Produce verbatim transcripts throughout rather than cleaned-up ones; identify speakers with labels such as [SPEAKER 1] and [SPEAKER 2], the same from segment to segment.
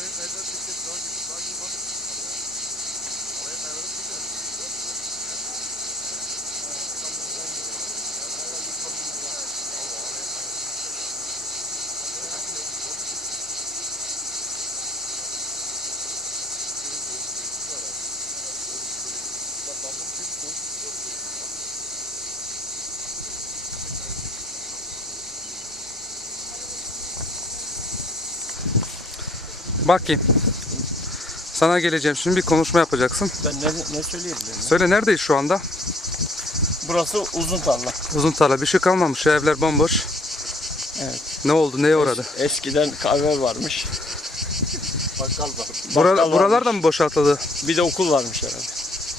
[SPEAKER 1] Bakayım. Sana geleceğim. Şimdi bir konuşma yapacaksın.
[SPEAKER 2] Ben ne, ne söyleyebilirim?
[SPEAKER 1] Söyle, neredeyiz şu anda?
[SPEAKER 2] Burası uzun tarla.
[SPEAKER 1] Uzun tarla. Bir şey kalmamış. Evler bomboş.
[SPEAKER 2] Evet.
[SPEAKER 1] Ne oldu? Neye uğradı?
[SPEAKER 2] Es, eskiden kahve varmış. Bakkal var.
[SPEAKER 1] Bura,
[SPEAKER 2] Bakkal
[SPEAKER 1] buralar
[SPEAKER 2] varmış.
[SPEAKER 1] da mı boşaltıldı?
[SPEAKER 2] Bir de okul varmış herhalde.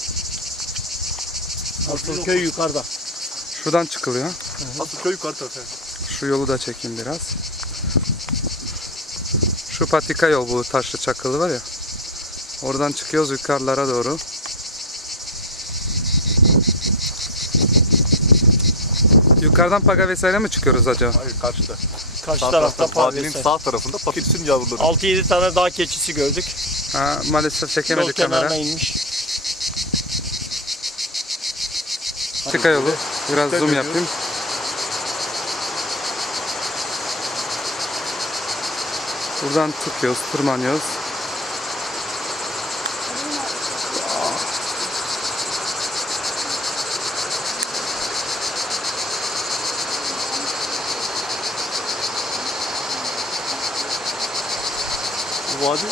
[SPEAKER 2] Asıl köy yukarıda.
[SPEAKER 1] Şuradan çıkılıyor.
[SPEAKER 3] Asıl köy yukarı tarafı.
[SPEAKER 1] Şu yolu da çekeyim biraz. Şu patika yol, bu taşlı çakılı var ya. Oradan çıkıyoruz yukarılara doğru. Yukarıdan Paga vesaire mi çıkıyoruz acaba?
[SPEAKER 3] Hayır, karşıda.
[SPEAKER 2] Karşı
[SPEAKER 3] Sağ
[SPEAKER 2] tarafta
[SPEAKER 3] tarafta, vadinin
[SPEAKER 2] Paris'te.
[SPEAKER 3] sağ tarafında Pakiris'in yavruları.
[SPEAKER 2] altı yedi tane dağ keçisi gördük.
[SPEAKER 1] Ha, maalesef
[SPEAKER 2] Yol
[SPEAKER 1] çekemedik kamera.
[SPEAKER 2] kenarına inmiş.
[SPEAKER 1] Patika yolu. Biraz zoom
[SPEAKER 3] dönüyoruz.
[SPEAKER 1] yapayım. Buradan çıkıyoruz, tırmanıyoruz.
[SPEAKER 3] Vadi.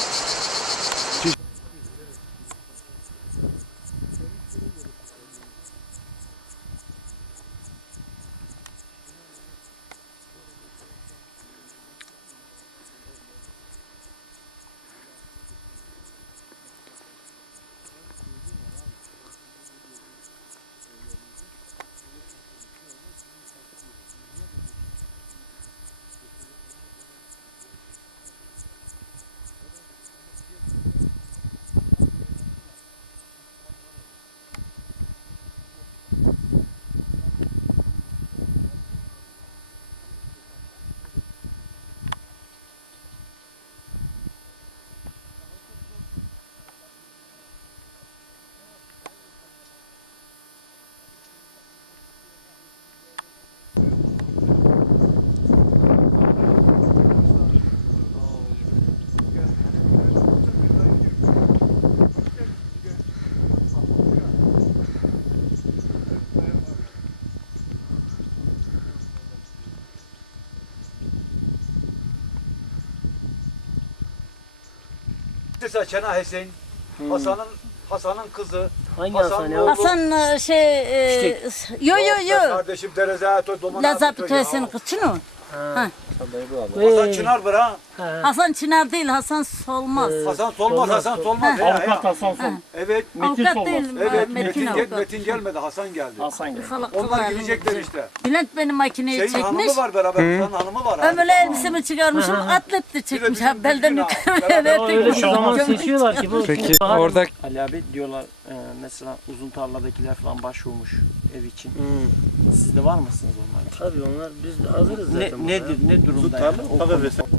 [SPEAKER 4] Kenan Hüseyin, Hasan'ın Hasan'ın kızı.
[SPEAKER 2] Hangi
[SPEAKER 4] Hasan
[SPEAKER 2] Hasan ya?
[SPEAKER 4] oğlu.
[SPEAKER 5] Hasan e, şey e, yo yo yo
[SPEAKER 4] Kardeşim Dereze to domates.
[SPEAKER 5] Lazap Tüyes'in kızı mı?
[SPEAKER 4] Hasan Çınar bıra.
[SPEAKER 5] Hasan Çınar değil, Hasan Solmaz.
[SPEAKER 4] Hasan Solmaz, Hasan Solmaz. Ya,
[SPEAKER 2] Avukat
[SPEAKER 4] ya.
[SPEAKER 2] Hasan Son.
[SPEAKER 4] Evet.
[SPEAKER 5] Avukat
[SPEAKER 2] Solmaz.
[SPEAKER 5] değil,
[SPEAKER 4] Evet,
[SPEAKER 5] Metin,
[SPEAKER 4] Metin, gel,
[SPEAKER 5] avukat.
[SPEAKER 4] Metin gelmedi, Hasan geldi.
[SPEAKER 2] Hasan geldi.
[SPEAKER 5] Halak
[SPEAKER 4] Onlar
[SPEAKER 5] kızarlı
[SPEAKER 4] gidecekler
[SPEAKER 5] Metin.
[SPEAKER 4] işte.
[SPEAKER 5] Bülent benim makineyi
[SPEAKER 4] Şeyin
[SPEAKER 5] çekmiş.
[SPEAKER 4] hanımı var beraber, Hasan'ın hanımı var.
[SPEAKER 5] Ben böyle
[SPEAKER 4] abi.
[SPEAKER 5] elbisemi çıkarmışım, atlet de çekmiş.
[SPEAKER 4] bizim
[SPEAKER 5] Ha, belden
[SPEAKER 4] bütün
[SPEAKER 5] yukarı
[SPEAKER 4] beraber
[SPEAKER 5] böyle
[SPEAKER 2] Öyle şu zaman
[SPEAKER 5] gömlek
[SPEAKER 2] seçiyorlar ki bu.
[SPEAKER 1] Peki orada
[SPEAKER 2] Ali abi diyorlar e, mesela uzun tarladakiler falan başvurmuş ev için. Siz de var mısınız onlar için?
[SPEAKER 6] Tabii onlar biz de hazırız
[SPEAKER 2] Ne,
[SPEAKER 6] zaten.
[SPEAKER 2] nedir, ne durumda yani?
[SPEAKER 3] Tabii.